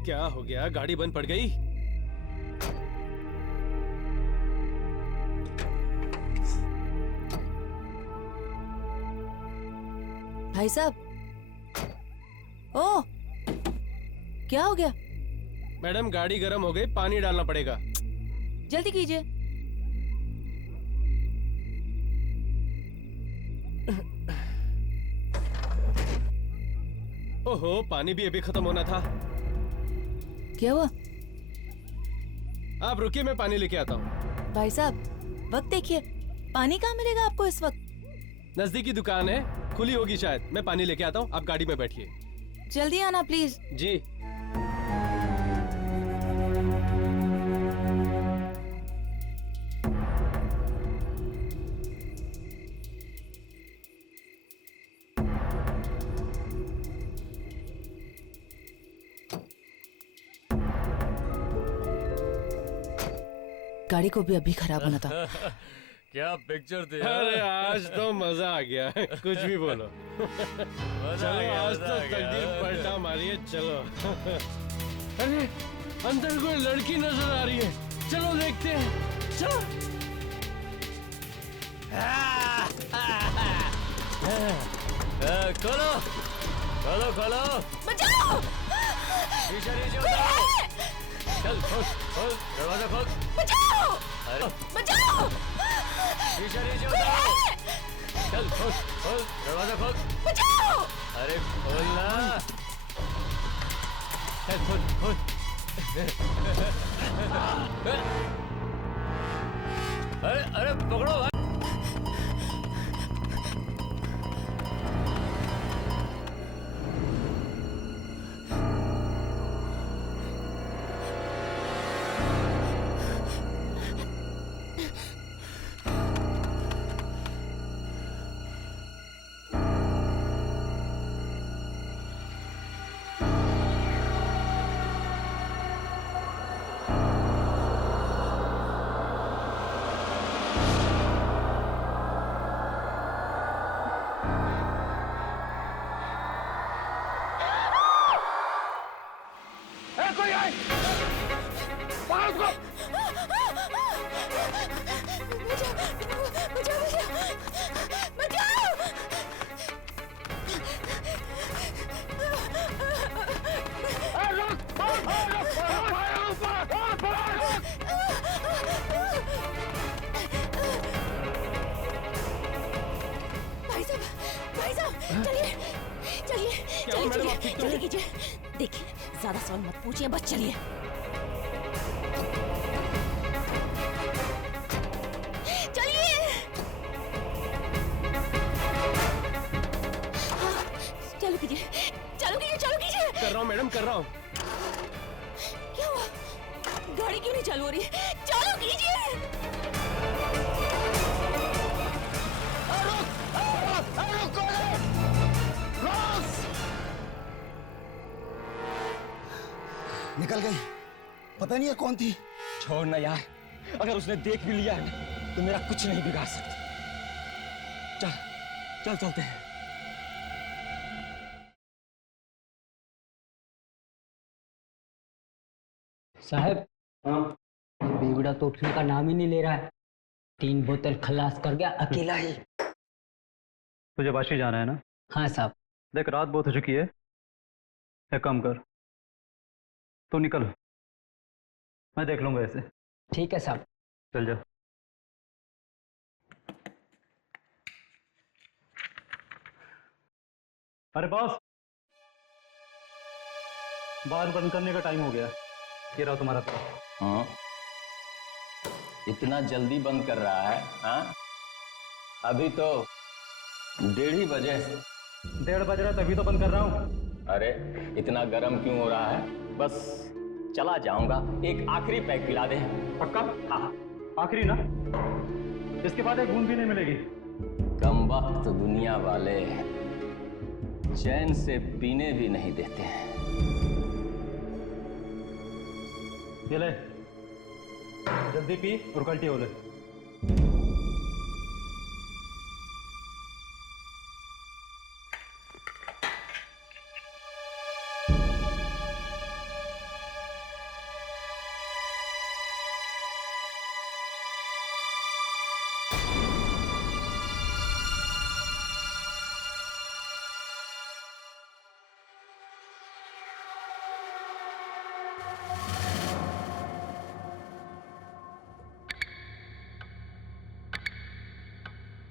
क्या हो गया? गाड़ी बंद पड़ गई? भाई साहब, ओ क्या हो गया? मैडम गाड़ी गर्म हो गई, पानी डालना पड़ेगा। जल्दी कीजिए। ओहो, पानी भी अभी खत्म होना था। क्या हुआ? आप रुकिए, मैं पानी लेके आता हूँ। भाई साहब वक्त देखिए, पानी कहाँ मिलेगा आपको इस वक्त? नजदीकी दुकान है, खुली होगी शायद। मैं पानी लेके आता हूँ, आप गाड़ी में बैठिए। जल्दी आना प्लीज। जी। गाड़ी को भी अभी खराब होना था। क्या पिक्चर थी? अरे आज तो मजा आ गया। कुछ भी बोलो। चलो आज तो तकदीर पलटा मारिए। चलो। अरे अंदर कोई लड़की नजर आ रही है, चलो देखते हैं। चलो। खोलो खोलो खोलो, बचाओ! शीशा नीचे उतारो। चल खोल खोल, दरवाजा खोल। बचाओ! अरे बचाओ! शीशा नीचे उतारो। चल खोल खोल, दरवाजा खोल। बचाओ! अरे खोल ना। चल खोल खोल। अरे अरे पकड़ो भाई। देखिए, ज्यादा सवाल मत पूछिए, बस चलिए। चलिए। चालू कीजिए, चालू कीजिए, चालू कीजिए। कर रहा हूँ मैडम, कर रहा हूँ। क्या हुआ? गाड़ी क्यों नहीं चालू हो रही? चालू कीजिए। निकल गई। पता नहीं है कौन थी। छोड़ ना यार, अगर उसने देख भी लिया है ना तो मेरा कुछ नहीं बिगाड़ सकती। चल चल चलते हैं। साहब, बेगुड़ा तो उठने का नाम ही नहीं ले रहा है। 3 बोतल खलास कर गया अकेला ही। तुझे वाशी जाना है ना? हाँ साहब। देख रात बहुत हो चुकी है, एक काम कर, तू निकल, मैं देख लूंगा ऐसे। ठीक है साहब। चल जा। अरे बॉस, बार बंद करने का टाइम हो गया। ये रहा तुम्हारा पैसा। हाँ, इतना जल्दी बंद कर रहा है? हाँ, अभी तो 1:30 बजे। 1:30 बज रहा है तभी तो बंद कर रहा हूँ। अरे इतना गर्म क्यों हो रहा है? बस चला जाऊंगा, एक आखिरी पैक पिला दे। पक्का? हाँ। आखिरी ना, इसके बाद एक बूंद भी नहीं मिलेगी। कम वक्त दुनिया वाले चैन से पीने भी नहीं देते हैं। ये ले, जल्दी पी और कल्टी हो ले।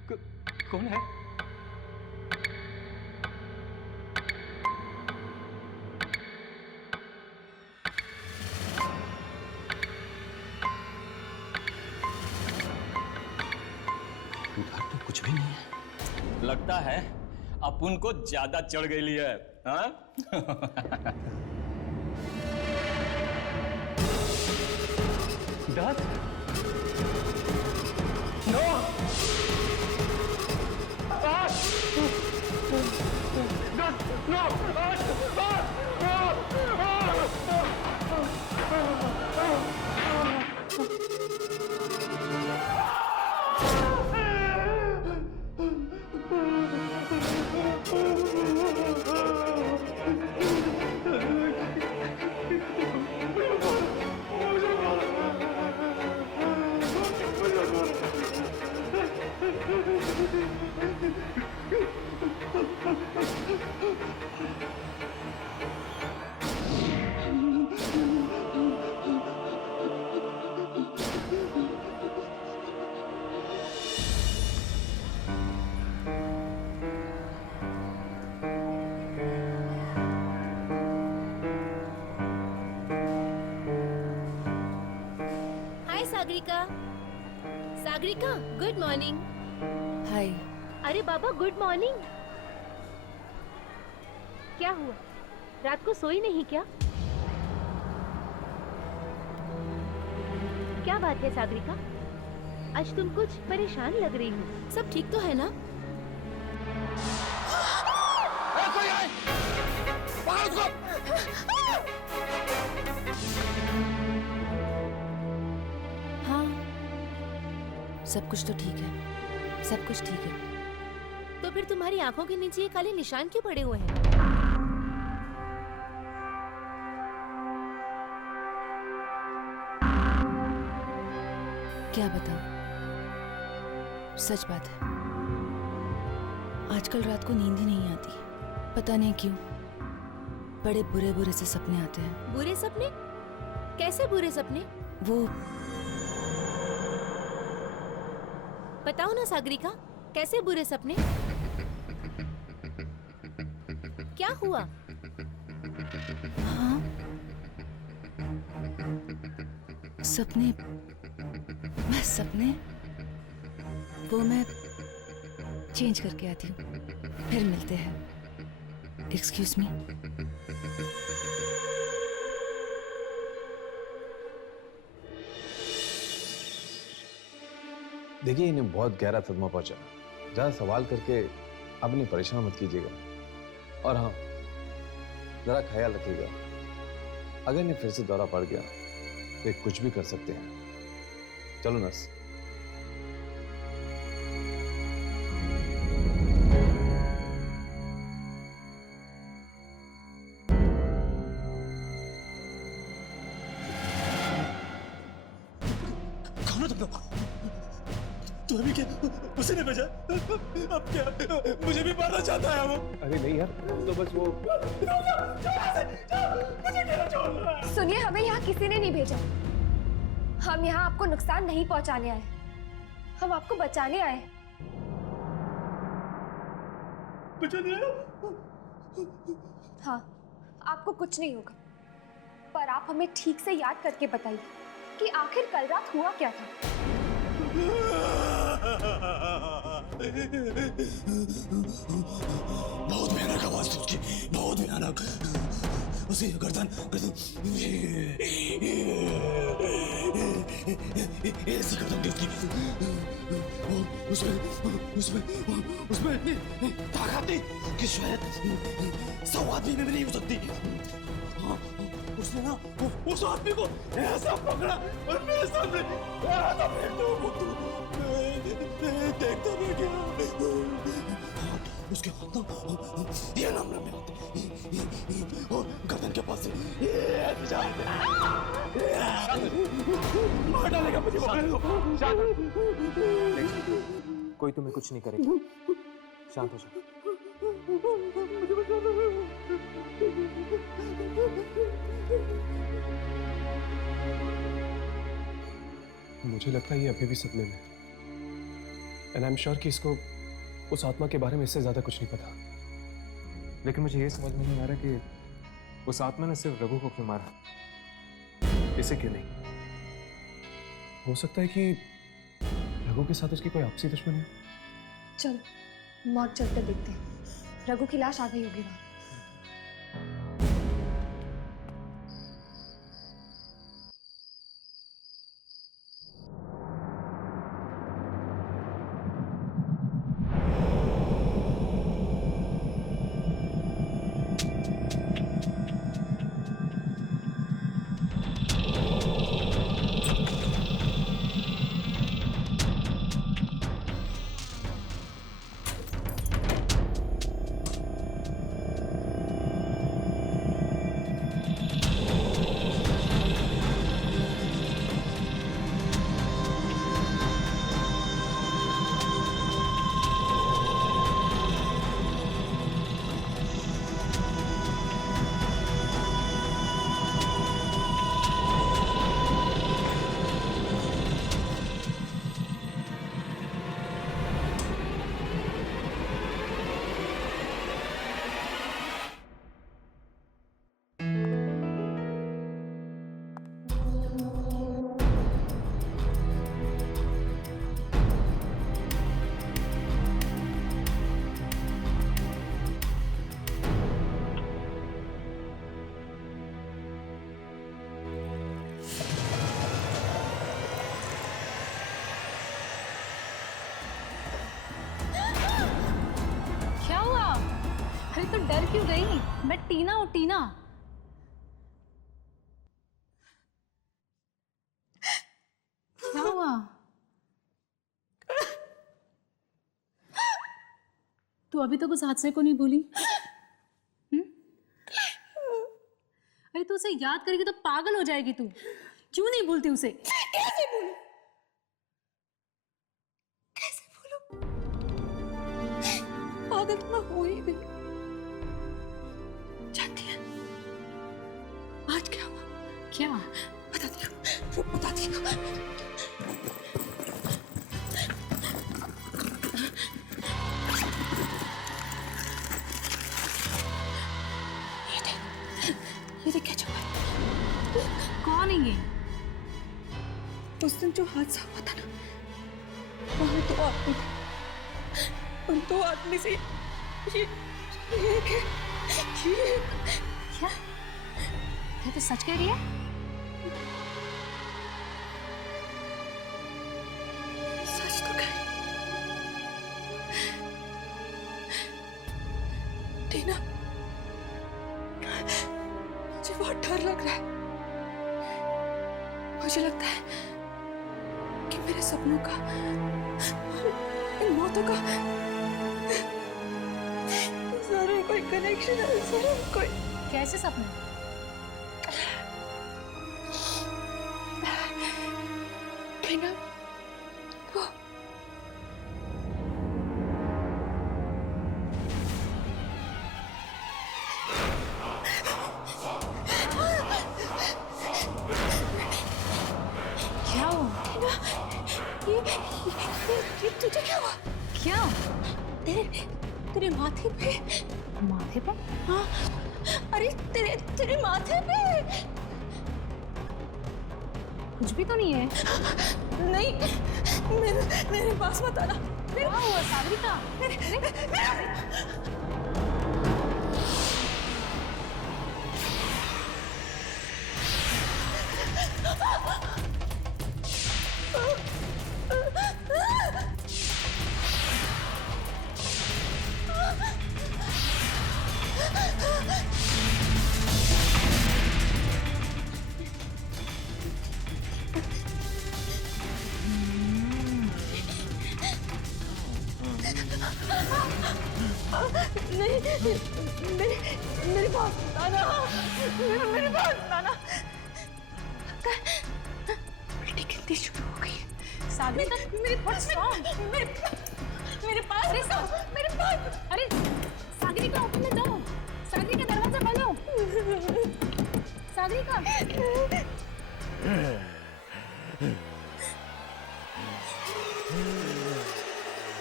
कौन है? इधर तो कुछ भी नहीं है। लगता है अपुन को ज्यादा चढ़ गई है, हाँ? डर? नो! हाय सागरिका। Sagarika, good morning. हाय। अरे बाबा, गुड मॉर्निंग। क्या हुआ, रात को सोई नहीं क्या? क्या बात है सागरिका, आज तुम कुछ परेशान लग रही हो। सब ठीक तो है ना? कोई आए! पकड़ो उसको! हाँ, सब कुछ तो ठीक है, सब कुछ ठीक है। तो फिर तुम्हारी आंखों के नीचे ये काले निशान क्यों पड़े हुए हैं? क्या बताऊं, सच बात है, आजकल रात को नींद ही नहीं आती। पता नहीं क्यों, बड़े बुरे बुरे से सपने आते हैं। बुरे सपने? कैसे बुरे सपने? वो बताओ ना सागरिका, कैसे बुरे सपने? क्या हुआ? हाँ, सपने, बस सपने। वो मैं चेंज करके आती हूँ, फिर मिलते हैं। Excuse me. देखिए, इन्हें बहुत गहरा सदमा पहुंचा। ज्यादा सवाल करके अपनी परेशान मत कीजिएगा। और हाँ, जरा ख्याल रखिएगा, अगर इन्हें फिर से दौरा पड़ गया तो ये कुछ भी कर सकते हैं। चलो नर्स। कौन हो तुम लोग? तुम्हें भी क्या उसी ने भेजा? अब क्या मुझे भी मारना चाहता है वो? अरे नहीं यार, तो बस वो। सुनिए, हमें यहाँ किसी ने नहीं भेजा। हम यहाँ आपको नुकसान नहीं पहुँचाने आए, हम आपको बचाने आए। बचाने आए? हाँ, आपको कुछ नहीं होगा, पर आप हमें ठीक से याद करके बताइए कि आखिर कल रात हुआ क्या था। बहुत भयानक आवाज थी उसकी, बहुत भयानक। उसी गर्दन ऐसी गर्दन थी उसकी। उसमें ताकत थी कि शायद 100 आदमी में भी नहीं हो सकती। उसने ना उस आदमी को ऐसा पकड़ा और मेरे सामने ऐसा फेंक दिया। देखता रह गया। उसके हाथ ना ये नाम में होते और गर्दन के पास से मार डालेगा मुझे। कोई तुम्हें कुछ नहीं करेगा, शांत हो जाओ। मुझे लगता है ये अभी भी सपने में। एंड आई एम श्योर कि इसको उस आत्मा के बारे में इससे ज्यादा कुछ नहीं पता। लेकिन मुझे ये समझ में नहीं आ रहा कि उस आत्मा ने सिर्फ रघु को क्यों मारा, इसे क्यों नहीं? हो सकता है कि रघु के साथ उसकी कोई आपसी दुश्मनी हो। चलो मौत चलकर देखते हैं। रघु की लाश आ गई होगी वहां। तो डर क्यों गई? मैं टीना हूँ, टीना। क्या हुआ? तू अभी तक उस हादसे को नहीं भूली? अरे तू उसे याद करेगी तो पागल हो जाएगी तू। क्यों नहीं भूलती उसे? कैसे भूलूं? कैसे भूलूं? पागल तो मैं हो ही गई। जानती है आज क्या हुआ? क्या? बताती हूँ, बताती हूँ। ये देख क्या चुका? कौन है ये? उस दिन जो हादसा हुआ था ना, वहां दो आदमी थे। उन दो आदमी से ये क्या? ये तो सच कह रही है? सच तो कह रही। टीना, मुझे बहुत डर लग रहा है। मुझे लगता है कि मेरे सपनों का, इन मौतों का जरूर कोई कनेक्शन है, जरूर कोई। कैसे सपने? टीना, वो क्या हुआ? ये तुझे क्या हुआ? क्या? तेरे माथे पे। माथे पे? हाँ, अरे तेरे माथे पे। कुछ भी तो नहीं है। नहीं, मेरे पास मत आना। क्या हुआ सागरिका? नहीं, मेरे पास मत आना। मेरे पास मत आना। उल्टी गिनती शुरू हो गई। सागरिका, मेरे पास, मेरे पास, अरे Sagarika, open the door. Sagarika, दरवाजा खोलो। सागरिका,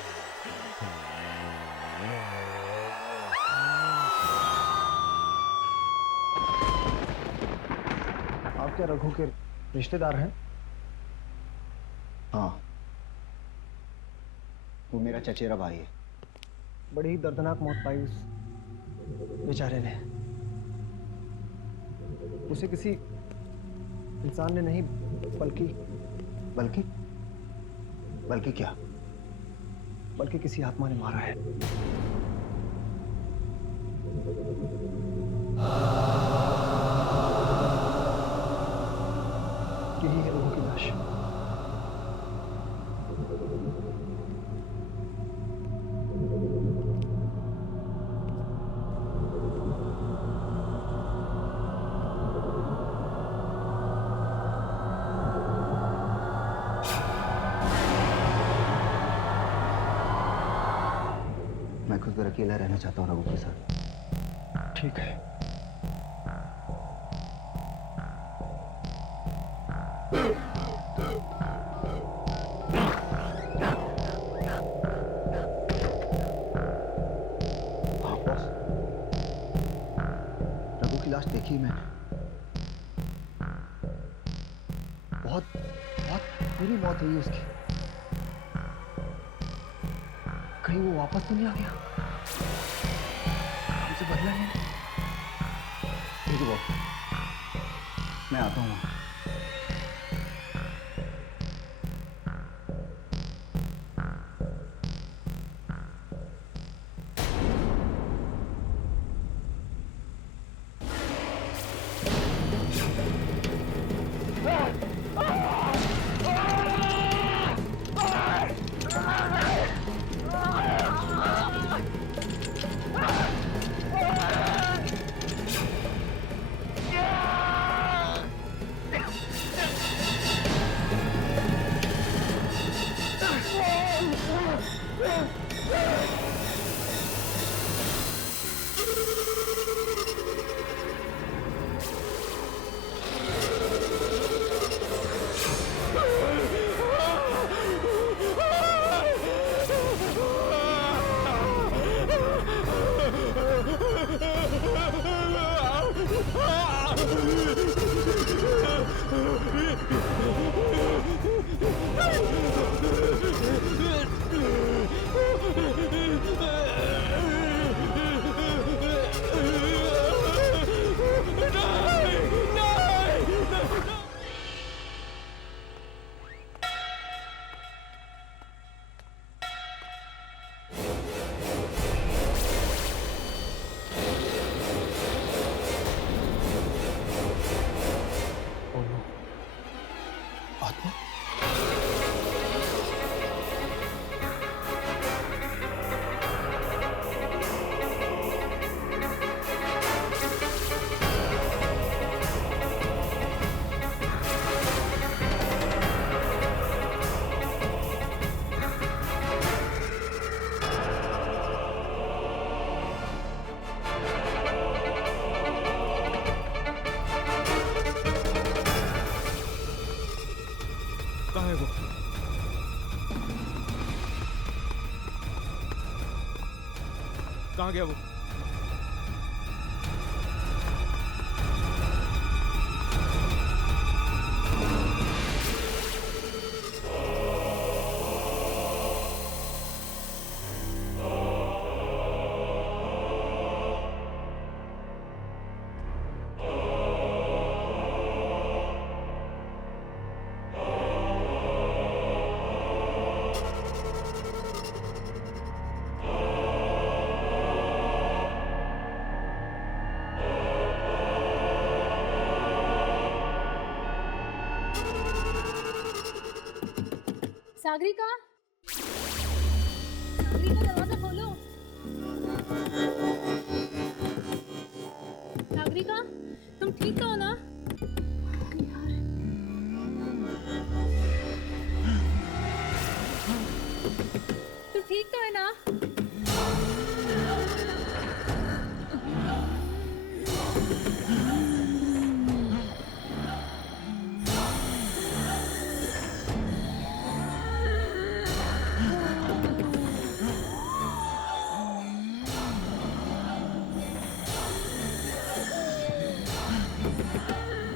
रघु के रिश्तेदार हैं? हाँ, वो मेरा चचेरा भाई है। बड़ी ही दर्दनाक मौत पाई उस बेचारे ने। उसे किसी इंसान ने नहीं बल्कि बल्कि बल्कि क्या? बल्कि किसी आत्मा ने मारा है। यही है रघु की लाश। मैं कुछ देर अकेला रहना चाहता हूँ रघु के साथ। ठीक है। रघु की लाश देखी मैंने। बहुत बहुत बुरी मौत हुई उसकी। कहीं वो वापस तो नहीं आ गया? हमसे बदला नहीं? ठीक है बॉस, मैं आता हूँ। कहाँ है वो? कहाँ गया वो? सागरिका, सागरिका दरवाजा खोलो। सागरिका, तुम ठीक तो हो ना? तुम ठीक तो है ना?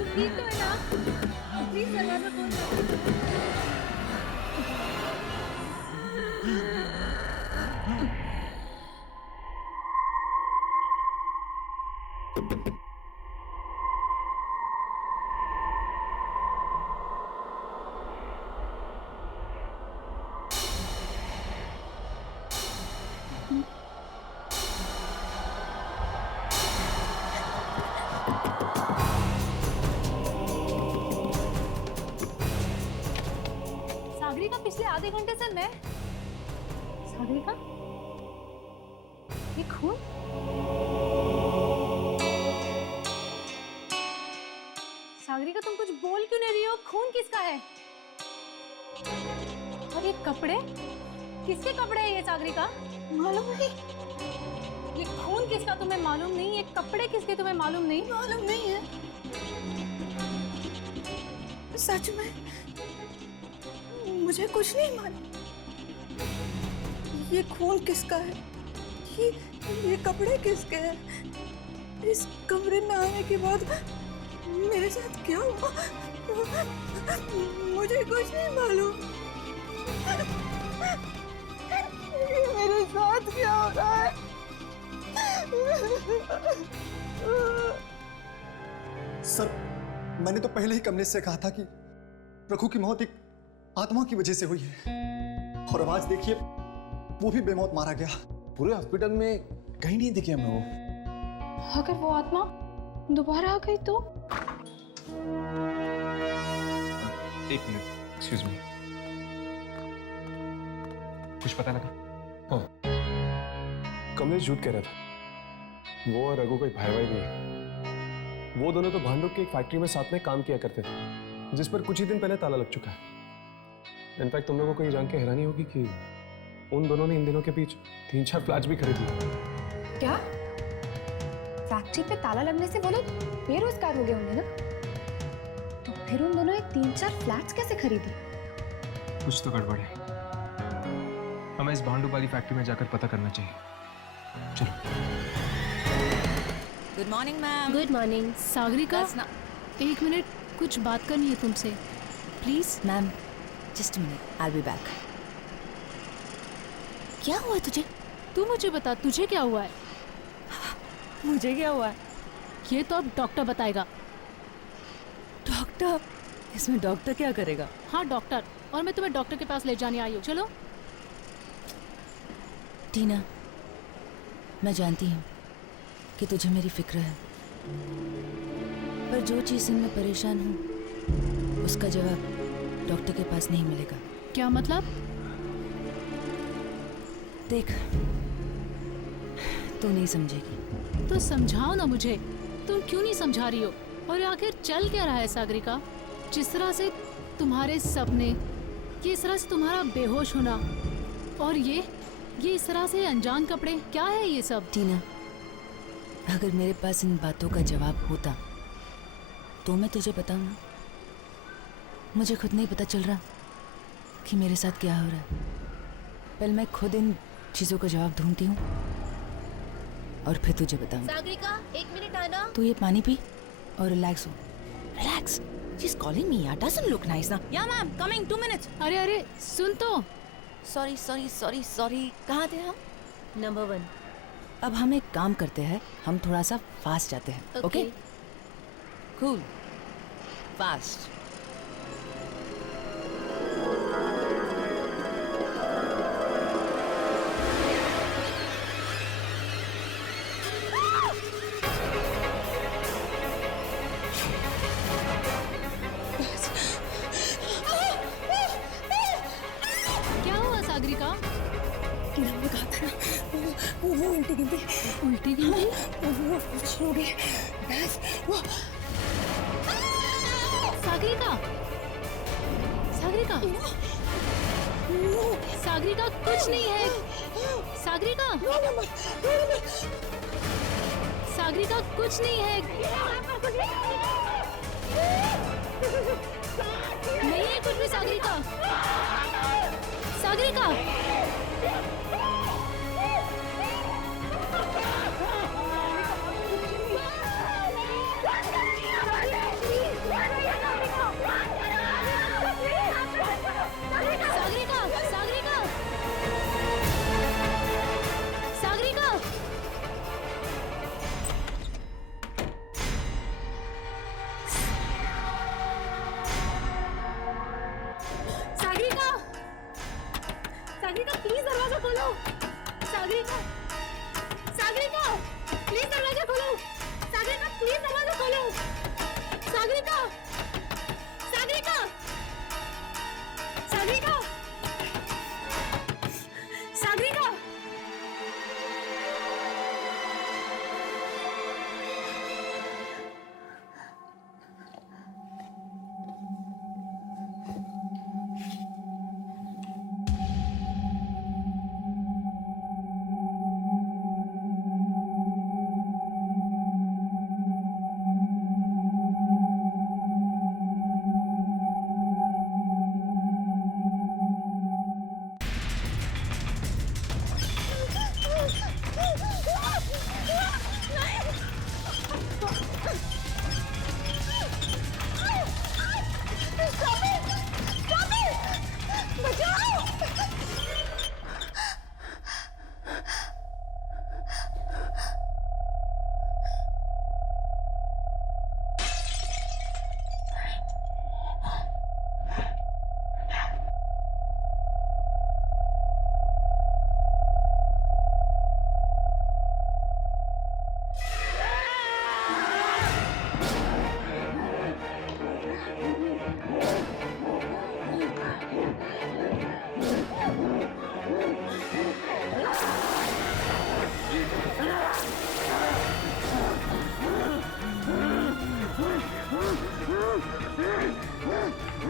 प्लीज दरवाजा खोल दो। सागरिका, पिछले आधे घंटे से मैं सागरिका, ये खून? सागरिका, तुम कुछ बोल क्यों नहीं रही हो? खून किसका है? और ये कपड़े किसके कपड़े हैं? ये सागरिका मालूम नहीं। ये खून किसका तुम्हें मालूम नहीं? ये कपड़े किसके तुम्हें मालूम नहीं? मालूम नहीं है, सच में मुझे कुछ नहीं मालूम। ये खून किसका है? ये कपड़े किसके हैं? इस कमरे में आने के बाद मेरे साथ क्या हुआ मुझे कुछ नहीं मालूम। मेरे साथ क्या हो रहा है? सर, मैंने तो पहले ही कमलेश से कहा था कि रघु की मौत एक आत्मा की वजह से हुई है, और अब आज देखिए वो भी बेमौत मारा गया। पूरे हॉस्पिटल में कहीं नहीं दिखे हमें वो। अगर वो आत्मा दोबारा आ गई तो? एक मिनट, एक्सक्यूज मी, कुछ पता लगा? हाँ, कमलेश झूठ कह रहा था। वो और रघु कोई भाई भाई नहीं है। वो दोनों तो भांडुप की एक फैक्ट्री में साथ में काम किया करते थे, जिस पर कुछ ही दिन पहले ताला लग चुका है। इनफैक्ट तुम लोगों को ये जान के हैरानी होगी कि उन दोनों ने इन दिनों के बीच 3-4 फ्लैट्स भी खरीद लिए। क्या? फैक्ट्री पे ताला लगने से वो लोग बेरोजगार हो गए होंगे ना? तो फिर उन दोनों ने 3-4 फ्लैट्स कैसे खरीदी? कुछ तो गड़बड़ है। हमें इस भांडुप वाली फैक्ट्री में जाकर पता करना चाहिए। चलो। Good morning ma'am. Good morning. Sagarika, एक मिनट, कुछ बात करनी है तुमसे, please. Ma'am, just minute, I will be back. क्या हुआ तुझे? तू मुझे बता, तुझे क्या हुआ है? मुझे क्या हुआ है? ये तो अब डॉक्टर बताएगा। डॉक्टर? इसमें डॉक्टर क्या करेगा? हाँ डॉक्टर, और मैं तुम्हें डॉक्टर के पास ले जाने आई हूँ। चलो। टीना, मैं जानती हूँ कि तुझे मेरी फिक्र है, पर जो चीज़ से मैं परेशान हूँ उसका जवाब डॉक्टर के पास नहीं मिलेगा। क्या मतलब? देख, तू नहीं समझेगी। तो समझाओ ना मुझे, तुम क्यों नहीं समझा रही हो? और आखिर चल क्या रहा है सागरिका? जिस तरह से तुम्हारे सपने, किस तरह से तुम्हारा बेहोश होना, और ये इस तरह से अनजान कपड़े, क्या है ये सब? टीना, अगर मेरे पास इन बातों का जवाब होता तो मैं तुझे बताऊं। मुझे खुद नहीं पता चल रहा कि मेरे साथ क्या हो रहा है। पहले मैं खुद इन चीजों का जवाब ढूंढती हूँ और फिर तुझे बताऊं। सागरिका, एक मिनट आना। तू ये पानी पी और रिलैक्स हो। Relax. She is calling me. यार, डजंट लुक नाइस ना। या मैम, कमिंग 2 मिनट्स। अरे सुन तो। सॉरी। कहाँ थे हम? नंबर 1। अब हम एक काम करते हैं, हम थोड़ा सा फास्ट जाते हैं। ओके? Cool, fast. क्या हुआ सागरिका? मैंने कहा था ना, वो उल्टी गिनती। उल्टी गिनती? वो शुरू हो गई। बस वो सागरिका, सागरिका कुछ नहीं है। सागरिका कुछ नहीं है। नहीं है कुछ भी। सागरिका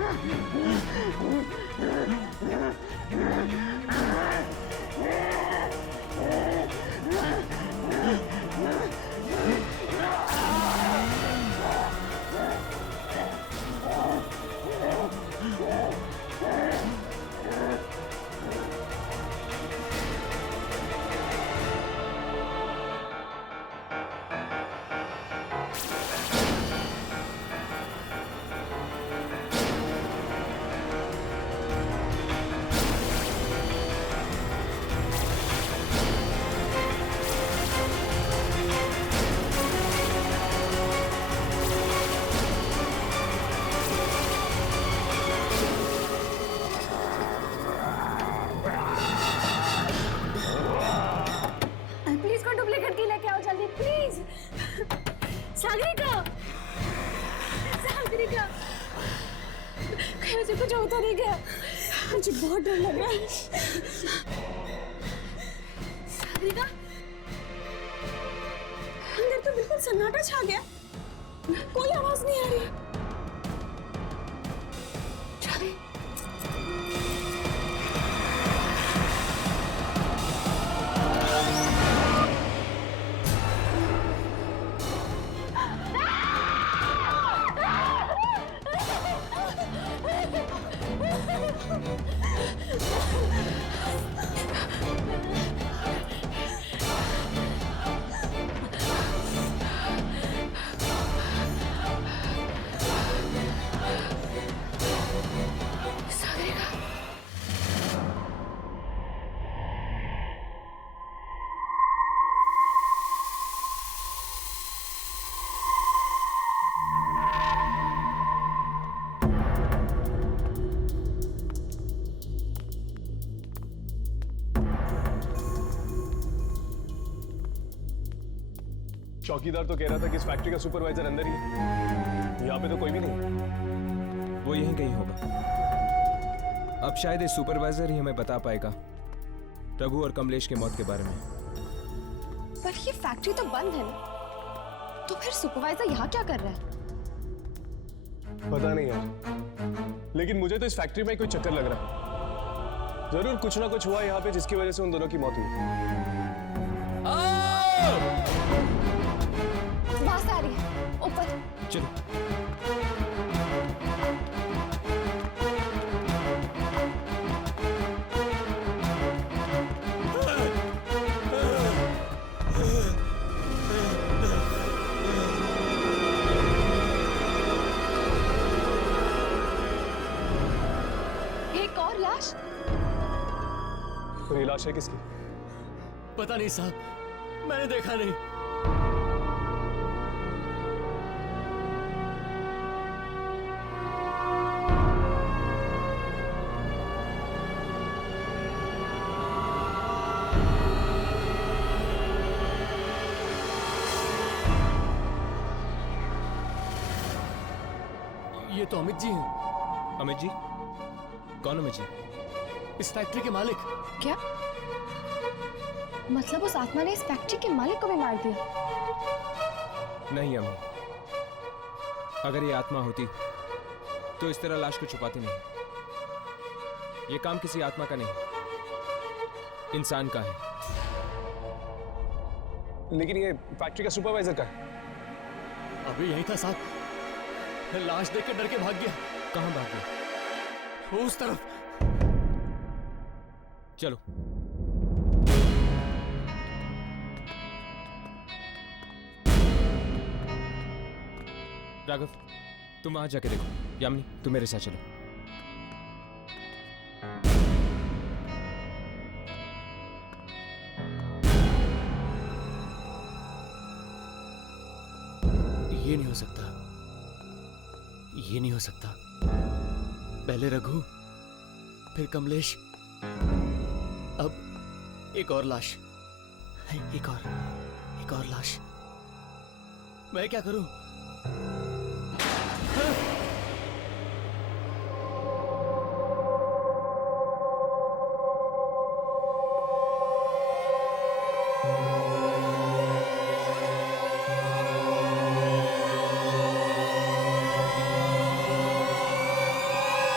प्लीज को डुप्लीकेट की लेके आओ जल्दी प्लीज। सागरिका, सागरिका, कहीं मुझे कुछ होता नहीं गया, मुझे बहुत डर लग रहा है। सागरिका, अंदर तो बिल्कुल सन्नाटा छा गया, कोई आवाज नहीं आ रही। चौकीदार तो कह रहा था कि इस फैक्ट्री का सुपरवाइजर अंदर ही है। यहाँ पे तो कोई भी नहीं। वो यहीं कहीं होगा। अब शायद ये सुपरवाइजर ही हमें बता पाएगा रघु और कमलेश की मौत के बारे में। पर ये फैक्ट्री तो बंद है ना, तो फिर सुपरवाइजर यहाँ क्या कर रहा है? पता नहीं यार, लेकिन मुझे तो इस फैक्ट्री में कोई चक्कर लग रहा है। जरूर कुछ ना कुछ हुआ यहाँ पे जिसकी वजह से उन दोनों की मौत हुई। वहां से आ रही है, ऊपर चलो। एक और लाश। तो ये लाश है किसकी? पता नहीं साहब, मैंने देखा नहीं। ये तो अमित जी हैं। अमित जी? कौन अमित जी? इस फैक्ट्री के मालिक। क्या मतलब उस आत्मा ने इस फैक्ट्री के मालिक को भी मार दिया? नहीं अमित, अगर ये आत्मा होती तो इस तरह लाश को छुपाती नहीं। ये काम किसी आत्मा का नहीं, इंसान का है। लेकिन ये फैक्ट्री का सुपरवाइजर का है। अभी यही था साहब, लाश देख के डर के भाग गया। कहां भाग गया? उस तरफ। चलो। राघव, तुम वहां जाके देखो। यामिनी, तुम मेरे साथ चलो। ये नहीं हो सकता, ये नहीं हो सकता। पहले रघु, फिर कमलेश, अब एक और लाश, एक और लाश। मैं क्या करूं?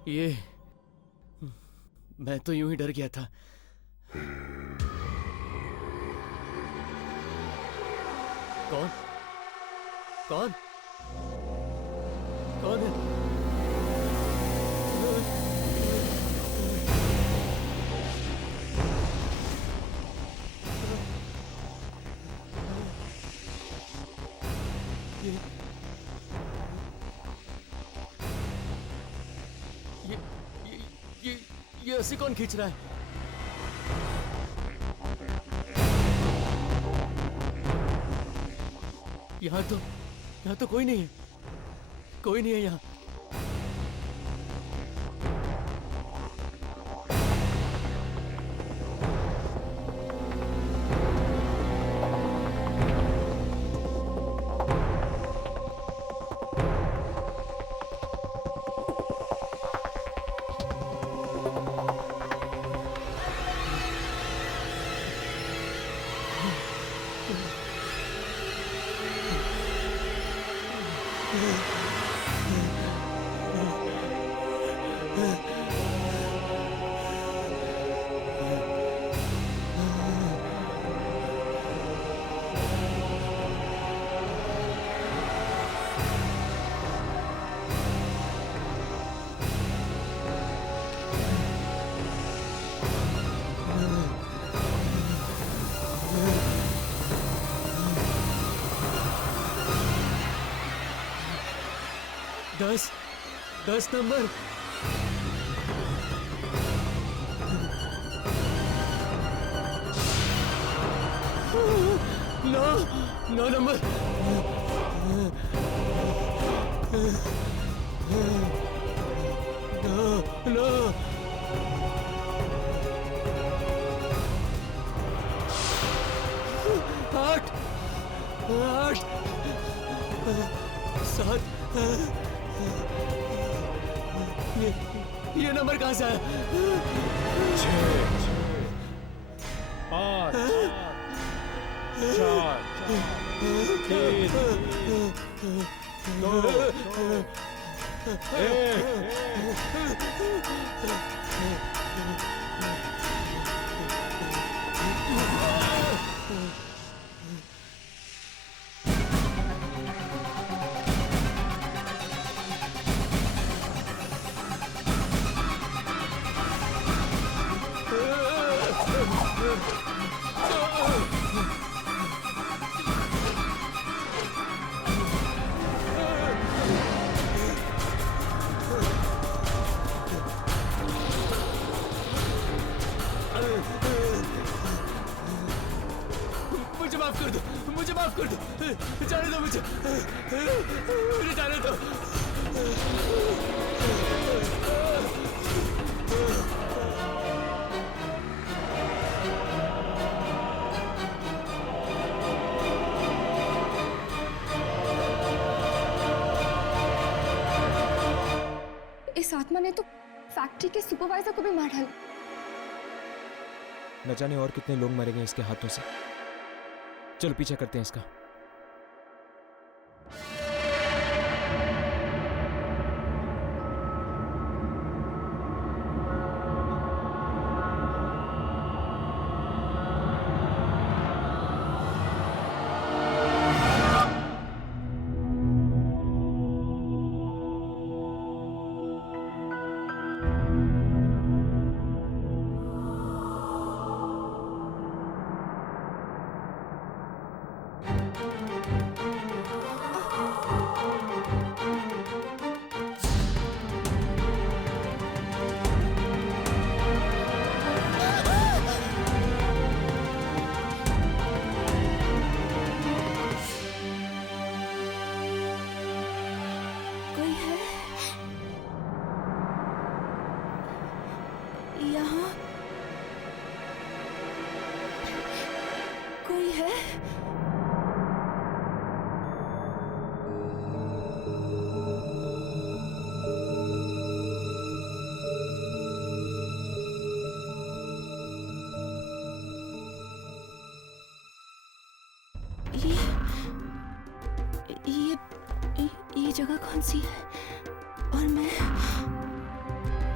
ये मैं तो यूं ही डर गया था। कौन कौन कौन है? ये उसे कौन खींच रहा है? यहाँ तो कोई नहीं है, कोई नहीं है यहाँ। दस नंबर। नौ नंबर। नो 8 7। ये नंबर कहाँ से आया? 5 4 3 2 मुझे माफ कर दो, जाने दो मुझे जाने दो। इस आत्मा ने तो फैक्ट्री के सुपरवाइजर को भी मार डाला। न जाने और कितने लोग मरेंगे इसके हाथों से। चलो पीछा करते हैं इसका। यहाँ कोई है? ये जगह कौन सी है? और मैं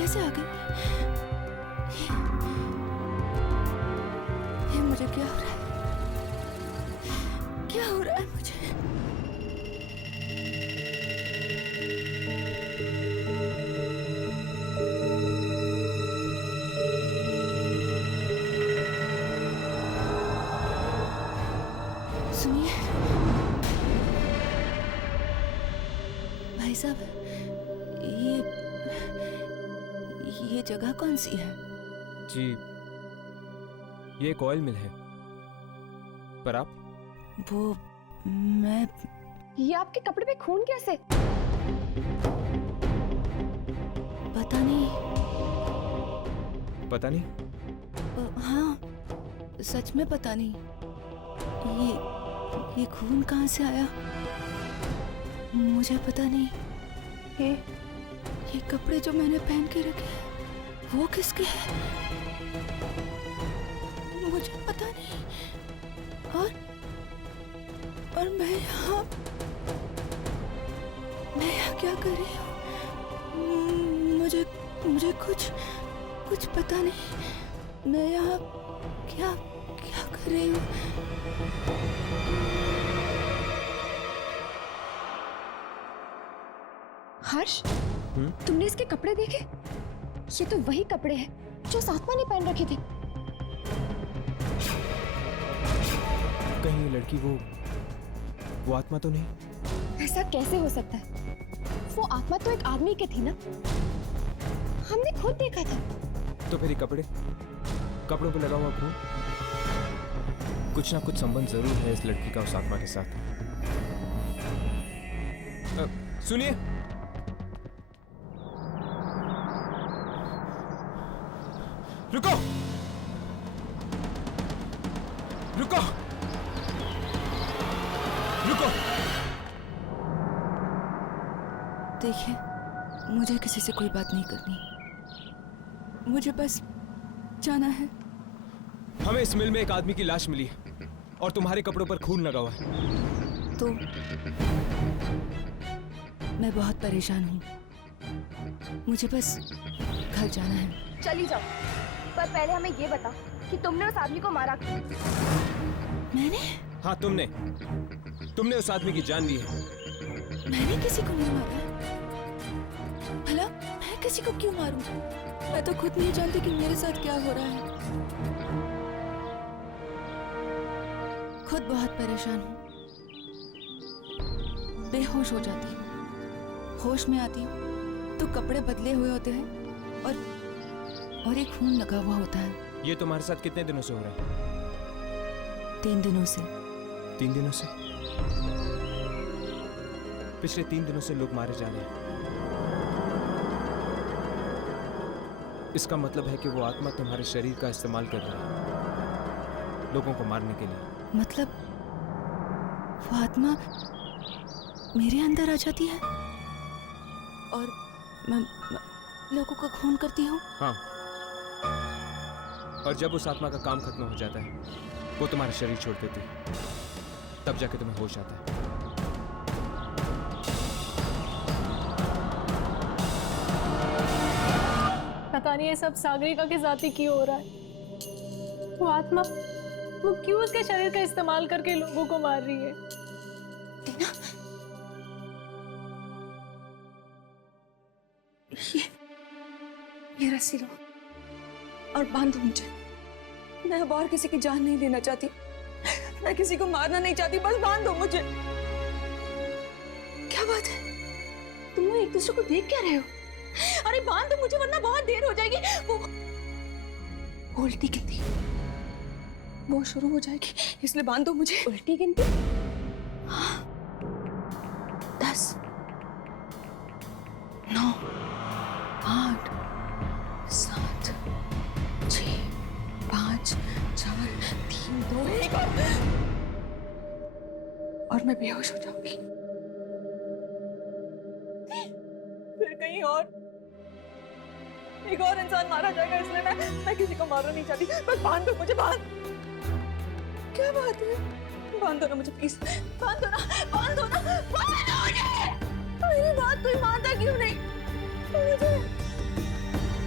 कैसे आ गई? ये मुझे क्या हो रहा है? क्या हो रहा है मुझे? सुनिए भाई साहब, ये जगह कौन सी है? जी, ये एक ऑयल मिल है। पर आप? वो मैं ये आपके कपड़े पे खून कैसे? पता नहीं। पता नहीं? हाँ, सच में पता नहीं। ये खून कहाँ से आया मुझे पता नहीं। ये कपड़े जो मैंने पहन के रखे हैं वो किसके हैं मुझे पता नहीं। और मैं यहाँ क्या कर रही हूँ? मुझे कुछ पता नहीं। मैं यहाँ क्या कर रही हूँ? हर्ष, तुमने इसके कपड़े देखे? ये तो वही कपड़े हैं जो उस आत्मा ने पहन रखे थे। कहीं ये लड़की वो आत्मा तो नहीं? ऐसा कैसे हो सकता है? वो आत्मा तो एक आदमी की थी ना, हमने खुद देखा था। तो फिर ये कपड़ों पे लगा हुआ खून, कुछ ना कुछ संबंध जरूर है इस लड़की का उस आत्मा के साथ। सुनिए, रुको रुको रुको। देखिए, मुझे किसी से कोई बात नहीं करनी। मुझे बस जाना है। हमें इस मिल में एक आदमी की लाश मिली है और तुम्हारे कपड़ों पर खून लगा हुआ है। तो मैं बहुत परेशान हूँ, मुझे बस घर जाना है। चली जाओ, पर पहले हमें ये बता कि तुमने उस आदमी को मारा क्यों? मैंने? हाँ, तुमने उस आदमी की जान ली है। मैंने किसी को नहीं मारा। भला मैं किसी को क्यों मारूं? मैं तो खुद नहीं जानती कि मेरे साथ क्या हो रहा है। खुद बहुत परेशान हूँ, बेहोश हो जाती हूँ। होश में आती हूँ तो कपड़े बदले हुए होते हैं और एक खून लगा हुआ होता है। ये तुम्हारे साथ कितने दिनों से हो रहा है? 3 दिनों से। 3 दिनों से? पिछले 3 दिनों से लोग मारे जा रहे हैं। इसका मतलब है कि वो आत्मा तुम्हारे शरीर का इस्तेमाल कर रही है लोगों को मारने के लिए। मतलब वो आत्मा मेरे अंदर आ जाती है और मैं लोगों का खून करती हूँ। हाँ, और जब उस आत्मा का काम खत्म हो जाता है वो तुम्हारा शरीर छोड़ देती है, तब जाके तुम्हें होश आता है। पता नहीं ये सब सागरिका के साथ ही क्यों हो रहा है। वो आत्मा वो क्यों उसके शरीर का इस्तेमाल करके लोगों को मार रही है? टीना, ये रस्सी लो और बांधो मुझे। मैं अब और किसी की जान नहीं लेना चाहती, मैं किसी को मारना नहीं चाहती, बस बांधो मुझे। क्या बात है, तुम लोग एक दूसरे को देख क्या रहे हो? अरे बांधो मुझे वरना बहुत देर हो जाएगी। वो उल्टी गिनती वो शुरू हो जाएगी, इसलिए बांधो मुझे। उल्टी गिनती? हाँ, 10, 9, 8, 7, 6, 5, 4, 3, 2, 1 और मैं बेहोश हो जाऊंगी। फिर कहीं और एक और इंसान मारा जाएगा, इसलिए मैं किसी को मारना नहीं चाहती। बस बांध दो मुझे, बांध। क्या बात है, बांध दो ना मुझे प्लीज, बांध दो ना, बांध दो ना, बांध दो मुझे। मेरी बात कोई मानता क्यों नहीं? मुझे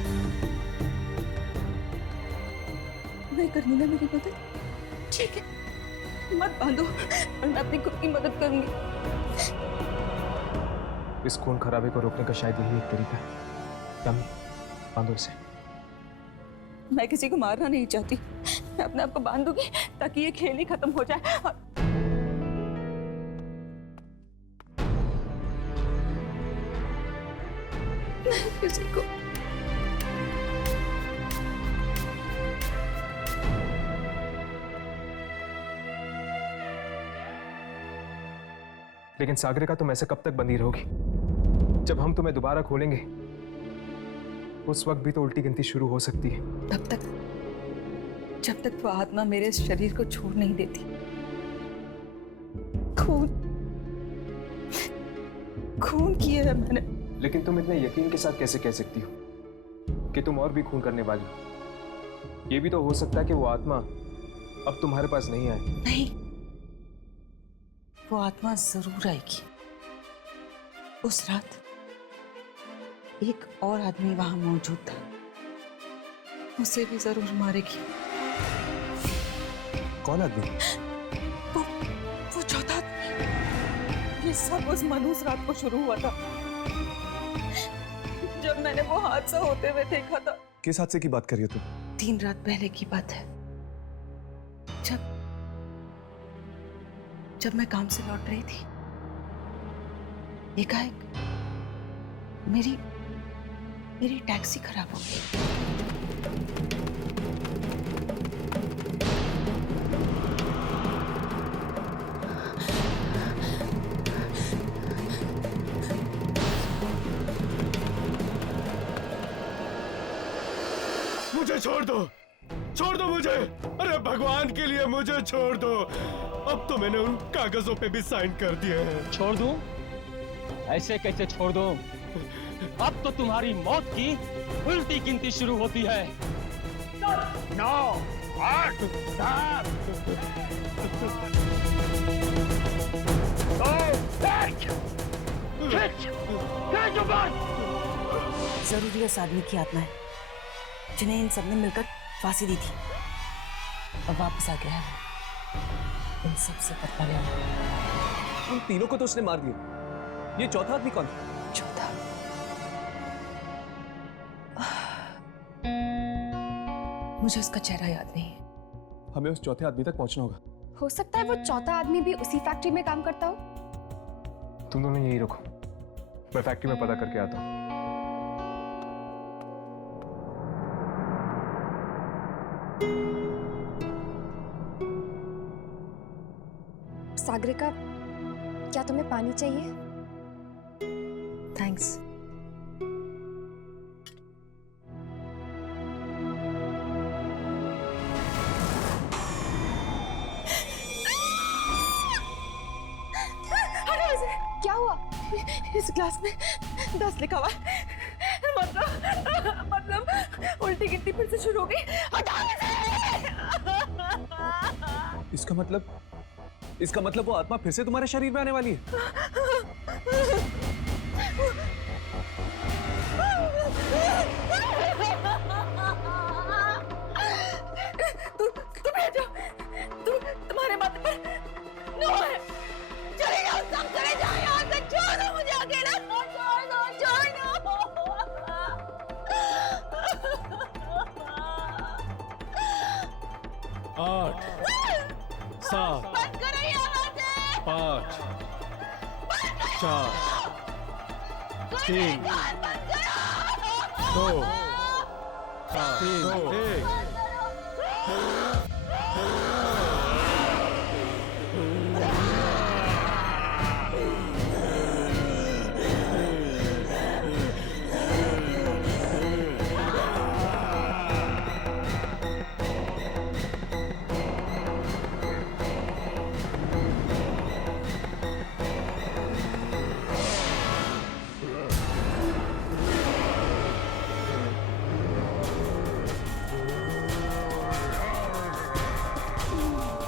करनी ना मेरी मदद? ठीक है, मत बांधो और मैं अपनी खुद की मदद करूंगी। इस खून खराबे को रोकने का शायद यही एक तरीका है। यामी, बांधो इसे। मैं किसी को मारना नहीं चाहती, मैं अपने आप को बांध दूंगी ताकि ये खेल ही खत्म हो जाए। और मैं किसी को लेकिन सागरिका, तुम ऐसे कब तक बंधी रहोगी? जब हम तुम्हें दोबारा खोलेंगे उस वक्त भी तो उल्टी गिनती शुरू हो सकती है। तब तक, जब तक वो आत्मा मेरे शरीर को छोड़ नहीं देती। खून किया है मैंने। लेकिन तुम इतने यकीन के साथ कैसे कह सकती हो कि तुम और भी खून करने वाली हो? ये भी तो हो सकता है कि वो आत्मा अब तुम्हारे पास नहीं आए। नहीं, वो आत्मा जरूर आएगी। उस रात एक और आदमी वहां मौजूद था, उसे भी जरूर मारेगी। कौन आदमी? वो चौथा आदमी। ये सब उस मनहूस रात को शुरू हुआ था, जब मैंने वो हादसा होते हुए देखा था। किस हादसे की बात कर रही हो तुम? 3 रात पहले की बात है, जब मैं काम से लौट रही थी, एकाएक मेरी टैक्सी खराब हो गई। मुझे छोड़ दो मुझे। अरे भगवान के लिए मुझे छोड़ दो। अब तो मैंने उन कागजों पे भी साइन कर दिए हैं। छोड़ दूं? ऐसे कैसे छोड़ दूं? अब तो तुम्हारी मौत की उल्टी गिनती शुरू होती है। 9, 8, 7, 2, जरूर ये उस आदमी की आत्मा है जिन्हें इन सबने मिलकर फांसी दी थी, अब वापस आ गया है इन सबसे बदला लेने। उन तीनों को तो उसने मार दिया। ये चौथा आदमी कौन? चौथा मुझे उसका चेहरा याद नहीं है। हमें उस चौथे आदमी तक पहुंचना होगा। हो सकता है वो चौथा आदमी भी उसी फैक्ट्री में काम करता हो। तुम दोनों यही रखो, मैं फैक्ट्री में पता करके आता हूँ। सागरिका, क्या तुम्हें पानी चाहिए? थैंक्स। क्या हुआ? इस ग्लास में 10 लिखा हुआ है। मतलब उल्टी गिनती फिर से शुरू हो गई। हटाओ इसे। इसका मतलब वो आत्मा फिर से तुम्हारे शरीर में आने वाली है। तुम्हारे माथे पर नो है। चले जाओ, सब चले जाओ यहाँ से। छोड़ दो मुझे अकेला। छोड़ दो। 8, 7, 5, 4, 3, 2, 1।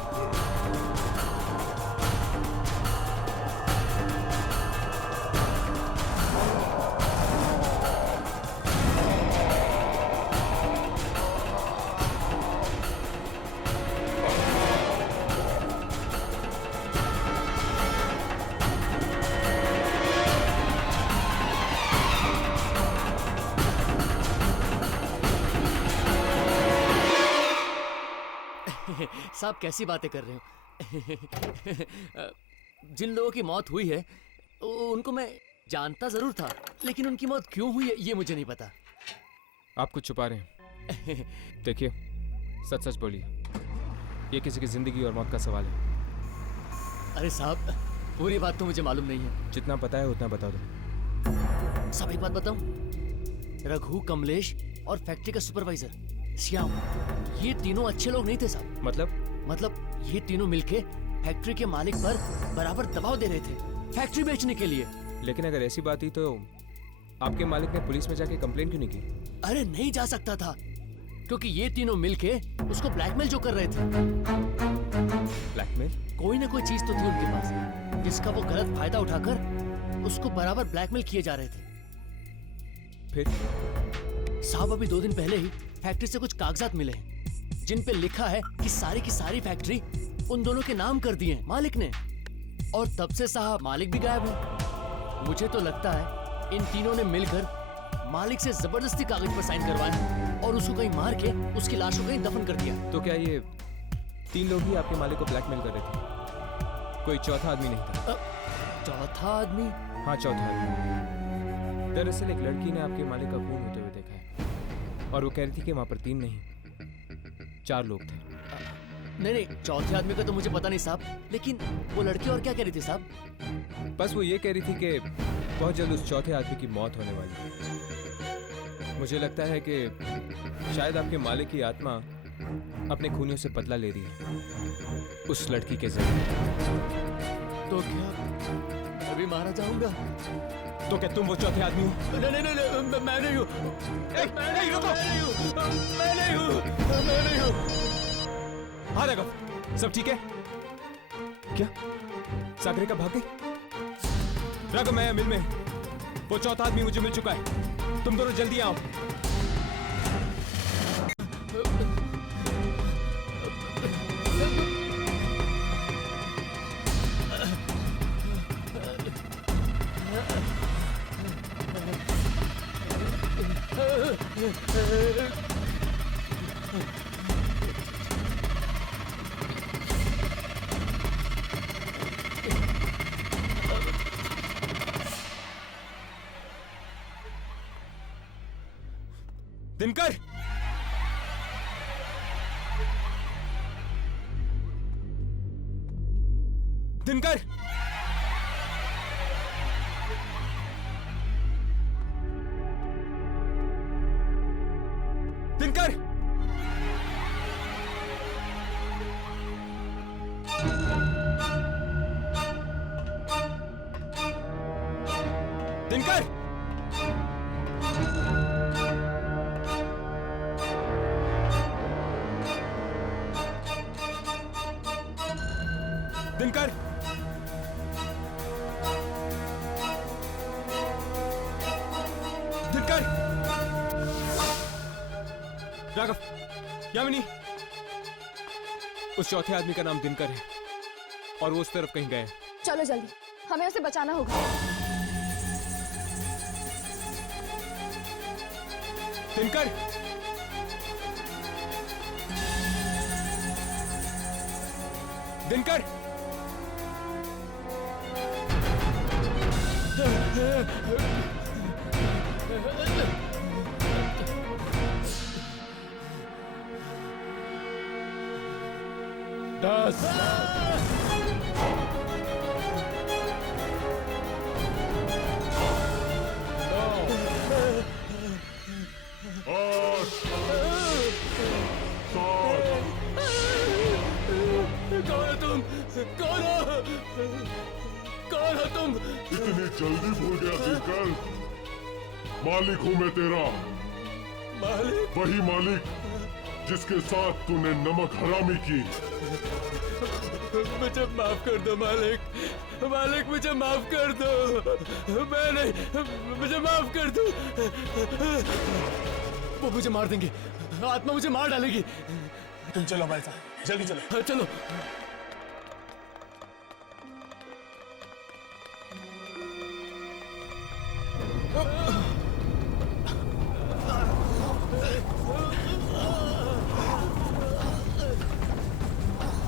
साहब कैसी बातें कर रहे हो? जिन लोगों की मौत हुई है उनको मैं जानता जरूर था, लेकिन उनकी मौत क्यों हुई है ये मुझे नहीं पता। आप कुछ छुपा रहे हैं। देखिए, सच सच बोलिए, ये किसी की जिंदगी और मौत का सवाल है। अरे साहब, पूरी बात तो मुझे मालूम नहीं है। जितना पता है उतना बता दो। साहब एक बात बताऊं, रघु, कमलेश और फैक्ट्री का सुपरवाइजर श्याम, ये तीनों अच्छे लोग नहीं थे साहब। मतलब ये तीनों मिलके फैक्ट्री के मालिक पर बराबर दबाव दे रहे थे फैक्ट्री बेचने के लिए। लेकिन अगर ऐसी बात ही तो आपके मालिक ने पुलिस में जाके कंप्लेंट क्यों नहीं की? अरे नहीं जा सकता था, क्योंकि ये तीनों मिलके उसको ब्लैकमेल जो कर रहे थे। ब्लैकमेल? कोई ना कोई चीज तो थी उनके पास जिसका वो गलत फायदा उठाकर उसको बराबर ब्लैकमेल किए जा रहे थे। फिर साहब अभी 2 दिन पहले ही फैक्ट्री से कुछ कागजात मिले हैं जिन पे लिखा है कि सारी की सारी फैक्ट्री उन दोनों के नाम कर दी है मालिक ने, और तब से साहब मालिक भी गायब है। मुझे तो लगता है इन तीनों ने मिलकर मालिक से जबरदस्ती कागज पर साइन करवाया और उसको कहीं मार के उसकी लाश को कहीं दफन कर दिया। तो क्या ये 3 लोग ही आपके मालिक को ब्लैकमेल कर रहे थे? कोई चौथा आदमी नहीं था? चौथा आदमी? हाँ, चौथा आदमी। दरअसल एक लड़की ने आपके मालिक का खून होते हुए देखा है और वो कह रही थी कि वहां पर 3 नहीं 4 लोग थे। नहीं, चौथे आदमी का तो मुझे पता नहीं साहब, लेकिन वो लड़की और क्या कह रही थी साहब? बस वो ये कह रही थी कि बहुत जल्द उस चौथे आदमी की मौत होने वाली है। मुझे लगता है कि शायद आपके मालिक की आत्मा अपने खूनियों से बदला ले रही है उस लड़की के जरिए। तो क्या अभी मारा जाऊंगा? तो क्या तुम वो चौथे आदमी हो? नहीं, मैं नहीं हूँ। मैं नहीं हूँ। हाँ राघव, सब ठीक है क्या? सागरिका भाग गई? राघव, मैं मिल में, वो चौथा आदमी मुझे मिल चुका है, तुम दोनों जल्दी आओ। दिनकर! दिनकर! दिनकर! दिनकर! दिनकर! दिनकर! राघव, यामिनी, उस चौथे आदमी का नाम दिनकर है और वो उस तरफ कहीं गए। चलो जल्दी, हमें उसे बचाना होगा। दिनकर! दिनकर! दस, 9, 8, 7। कौन हो तुम? कौन हो तुम? इतनी जल्दी भूल गया दिनकर? मालिक हूं मैं तेरा। मालिक? वही मालिक जिसके साथ तूने नमक हरामी की। मुझे माफ कर दो मालिक। मालिक मुझे माफ कर दो। मैं नहीं, मुझे माफ कर दो। वो मुझे मार देंगे, आत्मा मुझे मार डालेगी। तुम चलो हमारे साथ, जल्दी चलो। हाँ, चलो।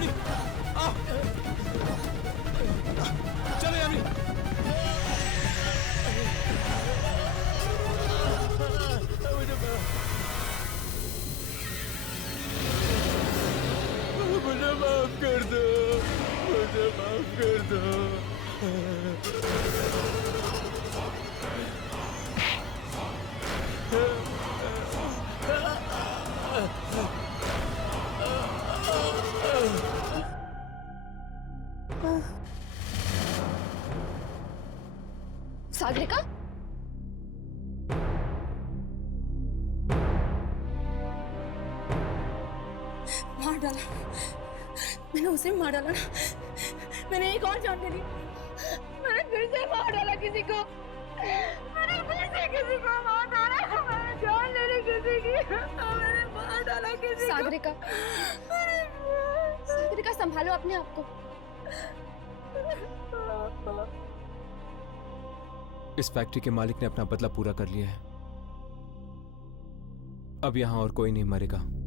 यामिनी आओ चलो यामिनी मुझे माफ कर दो, मुझे माफ कर दो। सागरिका, मार डाला, मैंने उसे मार डाला ना। मैंने एक और जान दे दी, मैंने फिर से मार डाला किसी को, मैंने फिर से किसी को मार डाला, मैंने जान ले ली किसी की, मैंने मार डाला किसी को। सागरिका, सागरिका संभालो अपने आप को। इस फैक्ट्री के मालिक ने अपना बदला पूरा कर लिया है। अब यहां और कोई नहीं मरेगा।